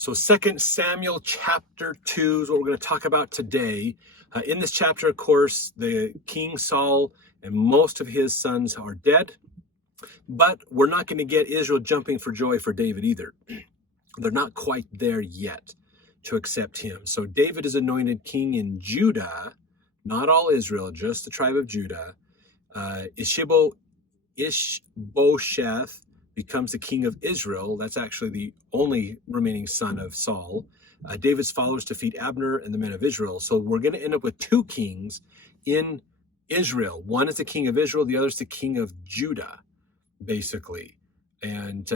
So 2 Samuel chapter 2 is what we're going to talk about today. In this chapter, of course, the King Saul and most of his sons are dead. But we're not going to get Israel jumping for joy for David either. They're not quite there yet to accept him. So David is anointed king in Judah, not all Israel, just the tribe of Judah. Ishbosheth becomes the king of Israel. That's actually the only remaining son of Saul. David's followers defeat Abner and the men of Israel. So we're going to end up with two kings in Israel. One is the king of Israel, the other is the king of Judah, basically. And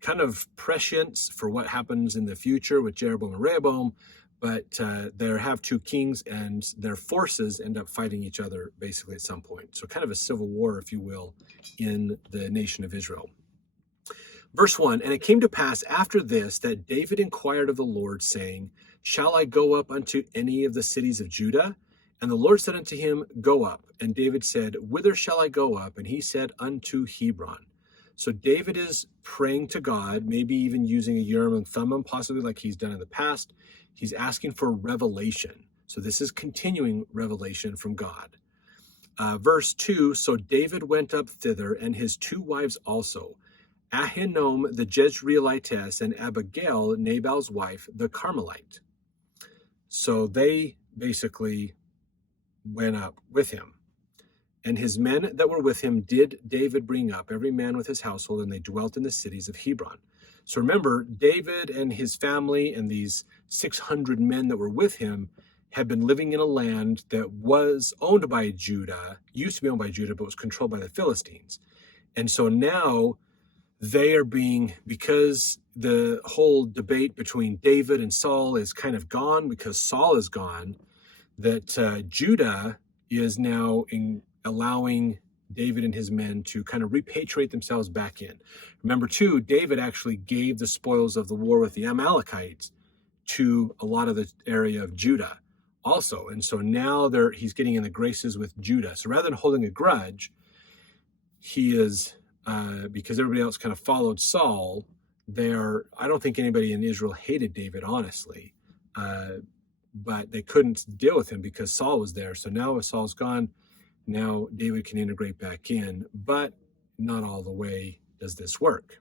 kind of prescience for what happens in the future with Jeroboam and Rehoboam. But they have two kings and their forces end up fighting each other basically at some point. So kind of a civil war, if you will, in the nation of Israel. Verse 1, and it came to pass after this that David inquired of the Lord, saying, shall I go up unto any of the cities of Judah? And the Lord said unto him, go up. And David said, whither shall I go up? And he said, unto Hebron. So David is praying to God, maybe even using a Urim and Thummim, possibly like he's done in the past. He's asking for revelation. So this is continuing revelation from God. Verse 2, so David went up thither, and his two wives also, Ahinoam the Jezreelitess, and Abigail, Nabal's wife, the Carmelite. So they basically went up with him. And his men that were with him did David bring up, every man with his household, and they dwelt in the cities of Hebron. So remember, David and his family and these 600 men that were with him had been living in a land that was owned by Judah, used to be owned by Judah, but was controlled by the Philistines. And so now they are being, because the whole debate between David and Saul is kind of gone, because Saul is gone, that Judah is now allowing David and his men to kind of repatriate themselves back in. Remember, too, David actually gave the spoils of the war with the Amalekites to a lot of the area of Judah also. And so now he's getting in the graces with Judah. So rather than holding a grudge, he is, because everybody else kind of followed Saul, I don't think anybody in Israel hated David, honestly. But they couldn't deal with him because Saul was there. So now with Saul's gone, now David can integrate back in, but not all the way does this work,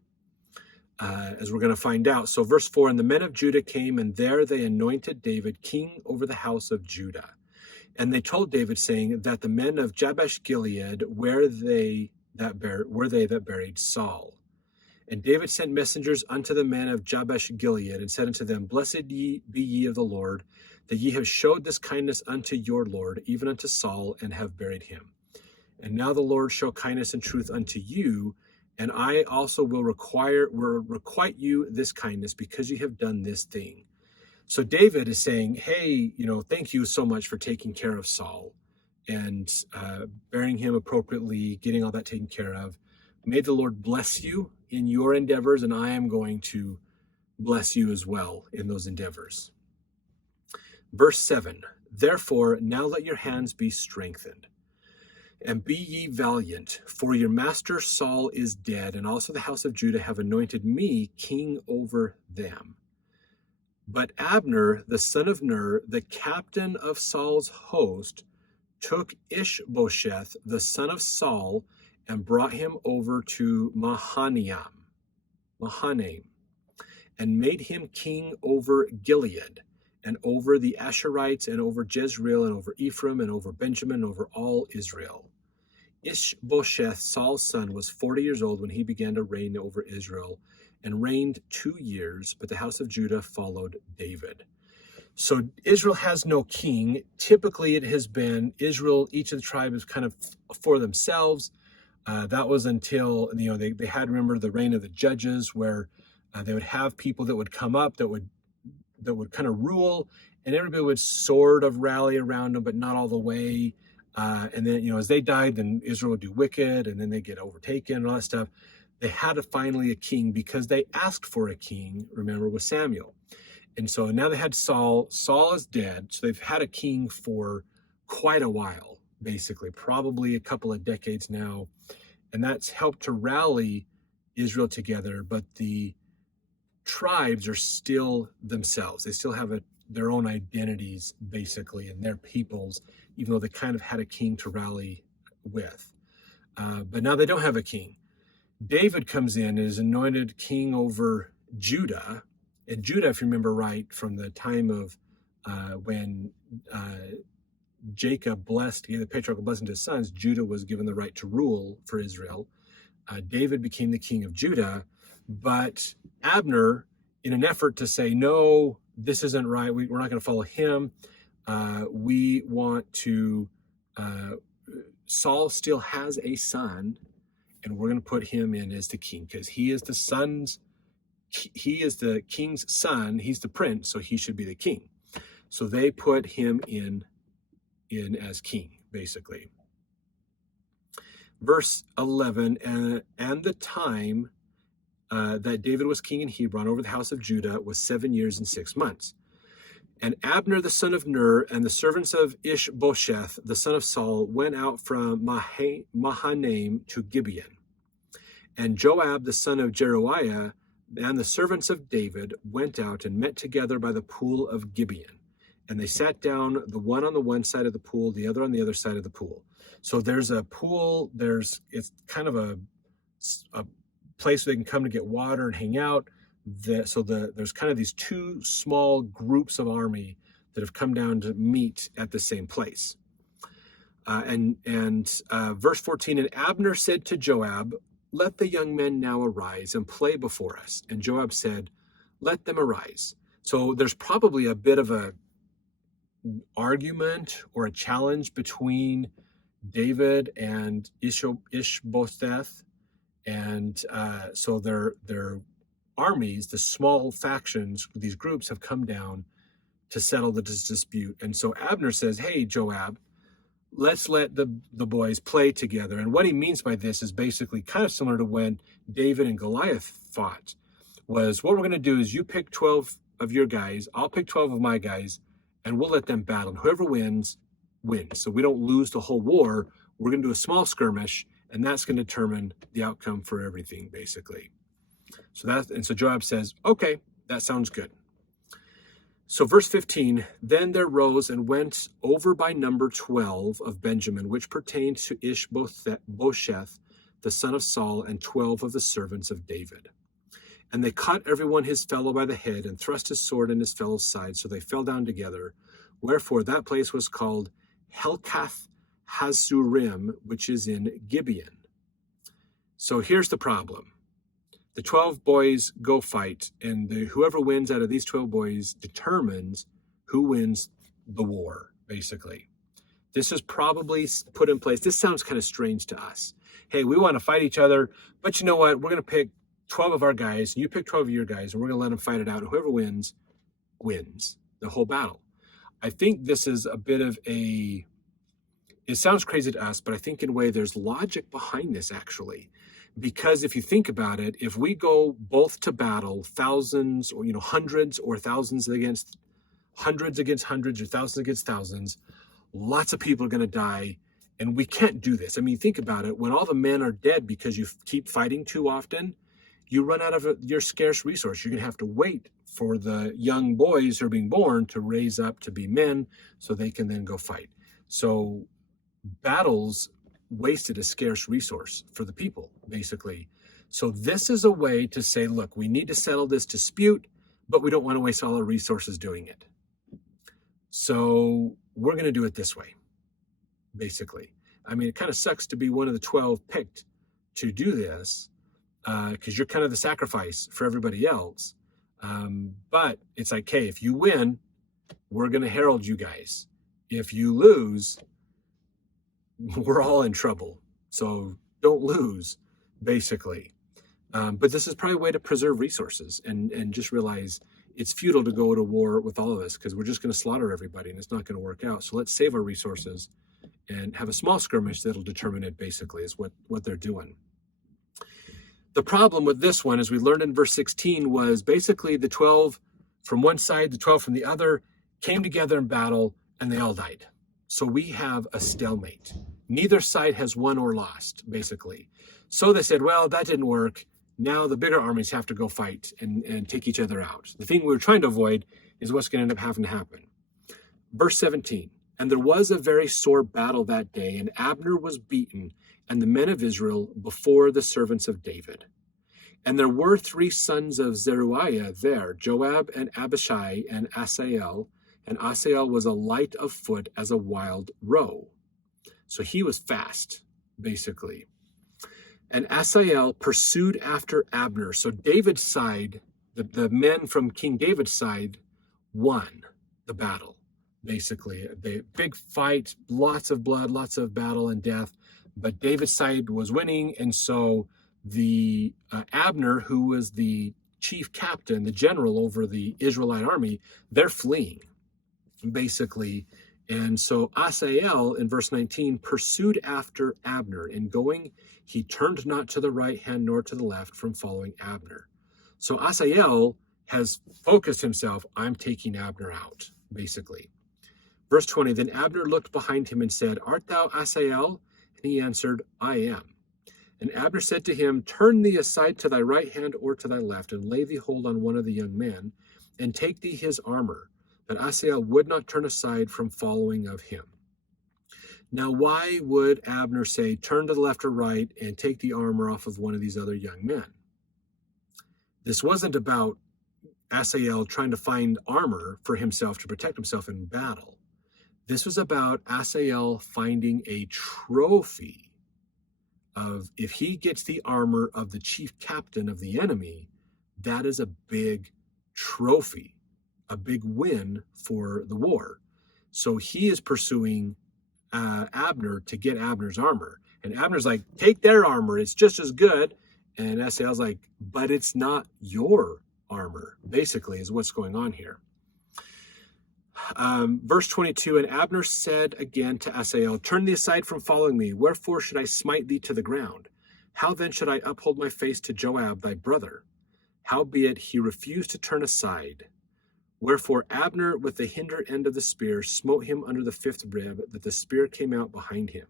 as we're going to find out. So verse 4, and the men of Judah came, and there they anointed David king over the house of Judah. And they told David, saying that the men of Jabesh Gilead were they that buried Saul. And David sent messengers unto the men of Jabesh Gilead, and said unto them, blessed be ye of the Lord, that ye have showed this kindness unto your Lord, even unto Saul, and have buried him. And now the Lord show kindness and truth unto you, and I also will requite you this kindness, because you have done this thing. So David is saying, hey, thank you so much for taking care of Saul and burying him appropriately, getting all that taken care of. May the Lord bless you in your endeavors, and I am going to bless you as well in those endeavors. Verse 7, therefore now let your hands be strengthened, and be ye valiant, for your master Saul is dead, and also the house of Judah have anointed me king over them. But Abner, the son of Ner, the captain of Saul's host, took Ishbosheth, the son of Saul, and brought him over to Mahanaim, and made him king over Gilead, and over the Asherites, and over Jezreel, and over Ephraim, and over Benjamin, and over all Israel. Ishbosheth, Saul's son, was 40 years old when he began to reign over Israel, and reigned 2 years, but the house of Judah followed David. So Israel has no king. Typically it has been Israel, each of the tribes is kind of for themselves. That was until, they had, remember, the reign of the judges, where they would have people that would come up that would kind of rule, and everybody would sort of rally around them, but not all the way. And then, as they died, then Israel would do wicked, and then they get overtaken and all that stuff. They had finally a king because they asked for a king, remember, with Samuel. And so now they had Saul. Saul is dead, so they've had a king for quite a while, basically, probably a couple of decades now. And that's helped to rally Israel together. But the tribes are still themselves. They still have their own identities, basically, and their peoples, even though they kind of had a king to rally with. But now they don't have a king. David comes in and is anointed king over Judah. And Judah, if you remember right, from the time of when Jacob gave the patriarchal blessing to his sons, Judah was given the right to rule for Israel. David became the king of Judah, but Abner, in an effort to say, no, this isn't right, we're not going to follow him, we want to, Saul still has a son, and we're going to put him in as the king, because he is the king's son, he's the prince, so he should be the king. So they put him in as king, basically. Verse 11, and the time that David was king in Hebron over the house of Judah was 7 years and 6 months. And Abner the son of Ner and the servants of Ishbosheth the son of Saul went out from Mahanaim to Gibeon. And Joab the son of Jeruiah and the servants of David went out and met together by the pool of Gibeon. And they sat down, the one on the one side of the pool, the other on the other side of the pool. So there's a pool, it's kind of a place where they can come to get water and hang out. There's kind of these two small groups of army that have come down to meet at the same place. Verse 14, and Abner said to Joab, let the young men now arise and play before us. And Joab said, let them arise. So there's probably a bit of a argument or a challenge between David and Ishbosheth, and so their armies, the small factions, these groups have come down to settle the dispute. And so Abner says, hey, Joab, let's let the boys play together. And what he means by this is basically kind of similar to when David and Goliath fought, was what we're going to do is you pick 12 of your guys, I'll pick 12 of my guys, and we'll let them battle. And whoever wins, wins. So we don't lose the whole war. We're going to do a small skirmish, and that's going to determine the outcome for everything, basically. So Joab says, okay, that sounds good. So verse 15, then there rose and went over by number 12 of Benjamin, which pertained to Ishbosheth, the son of Saul, and 12 of the servants of David. And they caught everyone his fellow by the head, and thrust his sword in his fellow's side, so they fell down together. Wherefore that place was called Helkath Hazurim, which is in Gibeon. So here's the problem. The 12 boys go fight, and whoever wins out of these 12 boys determines who wins the war, basically. This is probably put in place. This sounds kind of strange to us. Hey, we want to fight each other, but you know what? We're going to pick 12 of our guys, and you pick 12 of your guys, and we're going to let them fight it out. And whoever wins, wins the whole battle. I think this is a bit of it sounds crazy to us, but I think in a way there's logic behind this, actually. Because if you think about it, if we go both to battle, thousands or hundreds or thousands against hundreds or thousands against thousands, lots of people are going to die, and we can't do this. I mean, think about it. When all the men are dead because you keep fighting too often, you run out of your scarce resource. You're going to have to wait for the young boys who are being born to raise up to be men so they can then go fight. So battles wasted a scarce resource for the people, basically. So this is a way to say, look, we need to settle this dispute, but we don't want to waste all our resources doing it. So we're going to do it this way, basically. I mean, it kind of sucks to be one of the 12 picked to do this, because you're kind of the sacrifice for everybody else. But it's like, hey, if you win, we're going to herald you guys. If you lose, we're all in trouble. So don't lose, basically. But this is probably a way to preserve resources and just realize it's futile to go to war with all of us, because we're just going to slaughter everybody and it's not going to work out. So let's save our resources and have a small skirmish that'll determine it, basically, is what they're doing. The problem with this one, as we learned in verse 16, was basically the 12 from one side, the 12 from the other, came together in battle, and they all died. So we have a stalemate. Neither side has won or lost, basically. So they said, well, that didn't work. Now the bigger armies have to go fight and take each other out. The thing we were trying to avoid is what's going to end up having to happen. Verse 17, and there was a very sore battle that day, and Abner was beaten, and the men of Israel before the servants of David. And there were 3 sons of Zeruiah there, Joab and Abishai and Asahel. And Asahel was a light of foot as a wild roe. So he was fast, basically. And Asahel pursued after Abner. So David's side, the men from King David's side, won the battle, basically. The big fight, lots of blood, lots of battle and death. But David's side was winning, and so the Abner, who was the chief captain, the general over the Israelite army, they're fleeing, basically. And so Asahel, in verse 19, pursued after Abner. In going, he turned not to the right hand nor to the left from following Abner. So Asahel has focused himself, I'm taking Abner out, basically. Verse 20, then Abner looked behind him and said, art thou Asahel? And he answered, I am. And Abner said to him, turn thee aside to thy right hand or to thy left, and lay thee hold on one of the young men, and take thee his armor. But Asahel would not turn aside from following of him. Now, why would Abner say, turn to the left or right and take the armor off of one of these other young men? This wasn't about Asahel trying to find armor for himself to protect himself in battle. This was about Asahel finding a trophy of, if he gets the armor of the chief captain of the enemy, that is a big trophy, a big win for the war. So he is pursuing Abner to get Abner's armor. And Abner's like, take their armor, it's just as good. And Asahel's like, but it's not your armor, basically, is what's going on here. Verse 22, and Abner said again to Asahel, turn thee aside from following me. Wherefore should I smite thee to the ground? How then should I uphold my face to Joab thy brother? Howbeit he refused to turn aside. Wherefore Abner with the hinder end of the spear smote him under the 5th rib, that the spear came out behind him.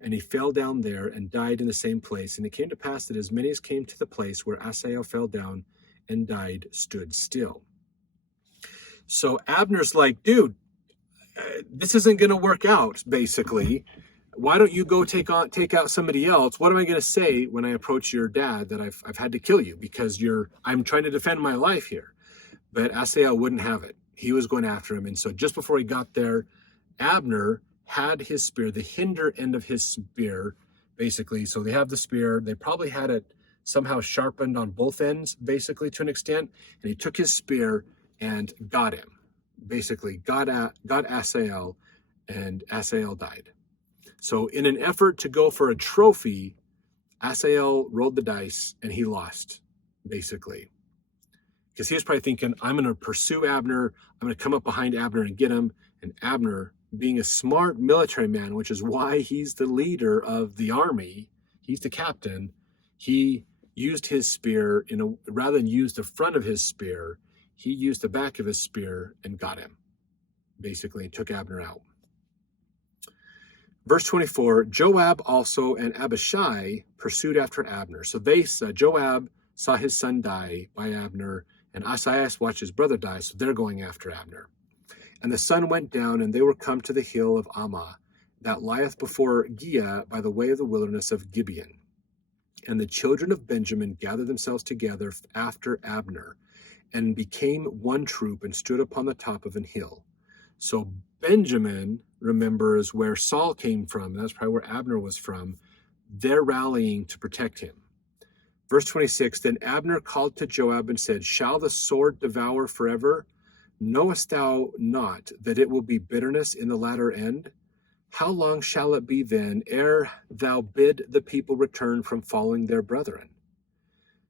And he fell down there and died in the same place. And it came to pass that as many as came to the place where Asahel fell down and died stood still. So Abner's like, dude, this isn't going to work out, basically. Why don't you go take out somebody else? What am I going to say when I approach your dad that I've had to kill you because I'm trying to defend my life here? But Asahel wouldn't have it. He was going after him. And so just before he got there, Abner had his spear, the hinder end of his spear, basically. So they have the spear. They probably had it somehow sharpened on both ends, basically, to an extent. And he took his spear and got him, basically got Asahel, and Asahel died. So in an effort to go for a trophy, Asahel rolled the dice and he lost, basically. Because he was probably thinking, I'm going to pursue Abner, I'm going to come up behind Abner and get him. And Abner, being a smart military man, which is why he's the leader of the army, he's the captain, he used his spear, rather than use the front of his spear, he used the back of his spear and got him, basically, took Abner out. Verse 24, Joab also and Abishai pursued after Abner. So Joab saw his son die by Abner, and Asahel watched his brother die, so they're going after Abner. And the sun went down, and they were come to the hill of Ammah, that lieth before Giah by the way of the wilderness of Gibeon. And the children of Benjamin gathered themselves together after Abner, and became one troop, and stood upon the top of an hill. So Benjamin, remember, is where Saul came from. That's probably where Abner was from. They're rallying to protect him. Verse 26, then Abner called to Joab and said, shall the sword devour forever? Knowest thou not that it will be bitterness in the latter end? How long shall it be then ere thou bid the people return from following their brethren?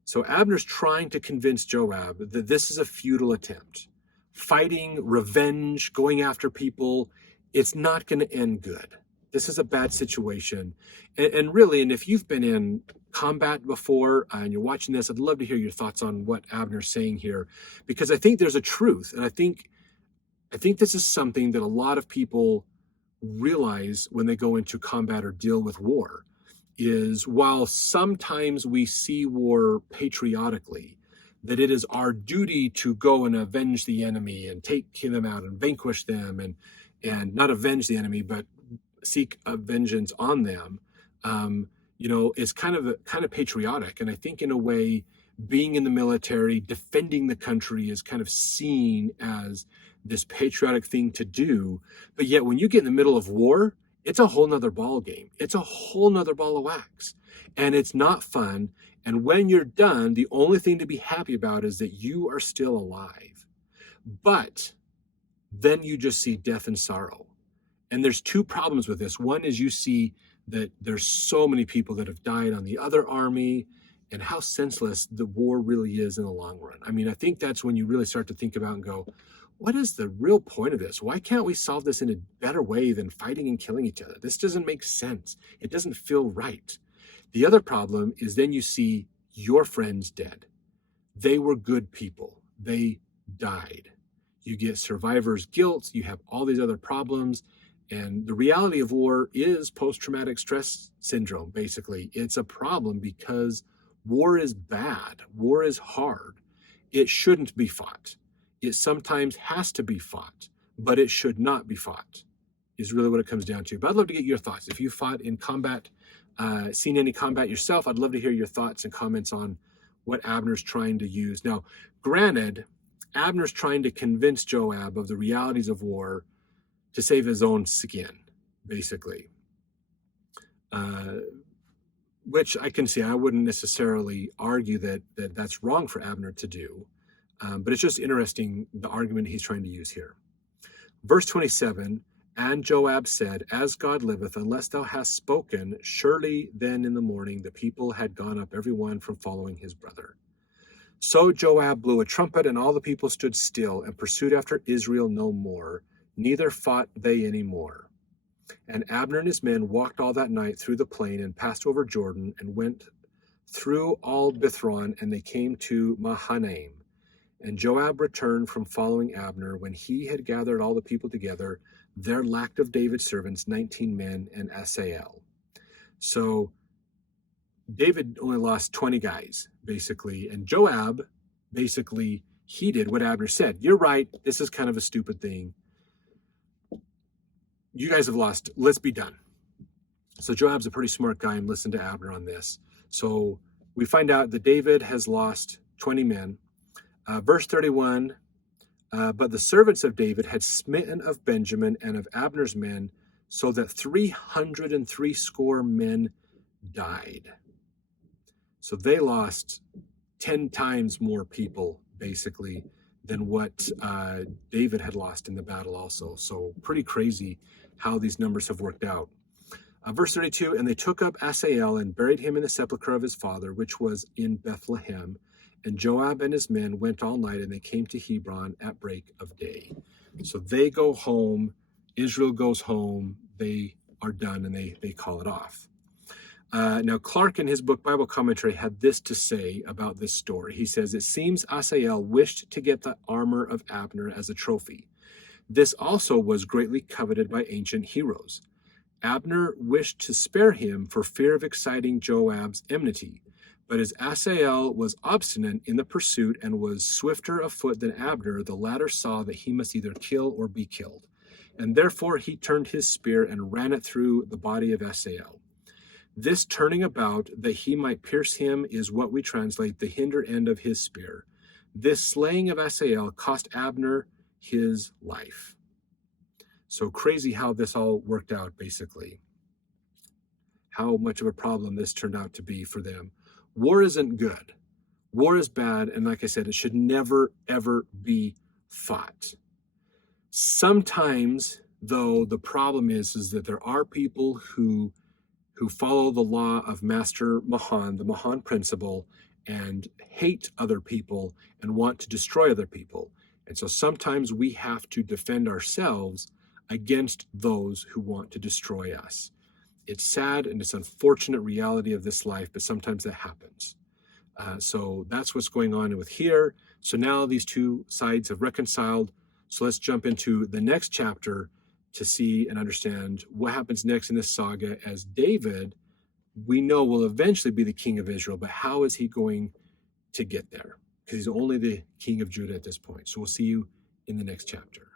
So Abner's trying to convince Joab that this is a futile attempt. Fighting, revenge, going after people, it's not going to end good. This is a bad situation. And really, and if you've been in combat before and you're watching this, I'd love to hear your thoughts on what Abner's saying here, because I think there's a truth. And I think this is something that a lot of people realize when they go into combat or deal with war, is while sometimes we see war patriotically, that it is our duty to go and avenge the enemy and take them out and vanquish them and not avenge the enemy, but seek a vengeance on them, is kind of patriotic. And I think in a way, being in the military, defending the country is kind of seen as this patriotic thing to do. But yet when you get in the middle of war, it's a whole nother ball game. It's a whole nother ball of wax. And it's not fun. And when you're done, the only thing to be happy about is that you are still alive. But then you just see death and sorrow. And there's two problems with this. One is you see that there's so many people that have died on the other army and how senseless the war really is in the long run. I mean, I think that's when you really start to think about and go, what is the real point of this? Why can't we solve this in a better way than fighting and killing each other? This doesn't make sense. It doesn't feel right. The other problem is then you see your friends dead. They were good people. They died. You get survivor's guilt. You have all these other problems. And the reality of war is post-traumatic stress syndrome, basically. It's a problem because war is bad. War is hard. It shouldn't be fought. It sometimes has to be fought, but it should not be fought, is really what it comes down to. But I'd love to get your thoughts. If you fought in combat, seen any combat yourself, I'd love to hear your thoughts and comments on what Abner's trying to use. Now, granted, Abner's trying to convince Joab of the realities of war to save his own skin, basically. Which I can see. I wouldn't necessarily argue that that's wrong for Abner to do. But it's just interesting, the argument he's trying to use here. Verse 27, and Joab said, as God liveth, unless thou hast spoken, surely then in the morning the people had gone up every one from following his brother. So Joab blew a trumpet, and all the people stood still, and pursued after Israel no more, neither fought they any more. And Abner and his men walked all that night through the plain, and passed over Jordan, and went through all Bithron, and they came to Mahanaim. And Joab returned from following Abner. When he had gathered all the people together, there lacked of David's servants 19 men and Asahel. So David only lost 20 guys, basically. And Joab, basically, he did what Abner said. You're right. This is kind of a stupid thing. You guys have lost. Let's be done. So Joab's a pretty smart guy and listened to Abner on this. So we find out that David has lost 20 men. Verse 31, but the servants of David had smitten of Benjamin and of Abner's men, so that 360 men died. So they lost 10 times more people, basically, than what David had lost in the battle also. So pretty crazy how these numbers have worked out. Verse 32, and they took up Asahel and buried him in the sepulchre of his father, which was in Bethlehem. And Joab and his men went all night, and they came to Hebron at break of day. So they go home. Israel goes home. They are done, and they call it off. Now, Clarke, in his book Bible Commentary, had this to say about this story. He says, it seems Asahel wished to get the armor of Abner as a trophy. This also was greatly coveted by ancient heroes. Abner wished to spare him for fear of exciting Joab's enmity. But as Asahel was obstinate in the pursuit and was swifter of foot than Abner, the latter saw that he must either kill or be killed. And therefore he turned his spear and ran it through the body of Asahel. This turning about that he might pierce him is what we translate the hinder end of his spear. This slaying of Asahel cost Abner his life. So crazy how this all worked out, basically. How much of a problem this turned out to be for them. War isn't good. War is bad, and like I said, it should never, ever be fought. Sometimes, though, the problem is that there are people who follow the law of Master Mahan, the Mahan principle, and hate other people and want to destroy other people. And so sometimes we have to defend ourselves against those who want to destroy us. It's sad and it's unfortunate reality of this life, but sometimes that happens. So that's what's going on with here. So now these two sides have reconciled. So let's jump into the next chapter to see and understand what happens next in this saga as David we know will eventually be the king of Israel, but how is he going to get there? Because he's only the king of Judah at this point. So we'll see you in the next chapter.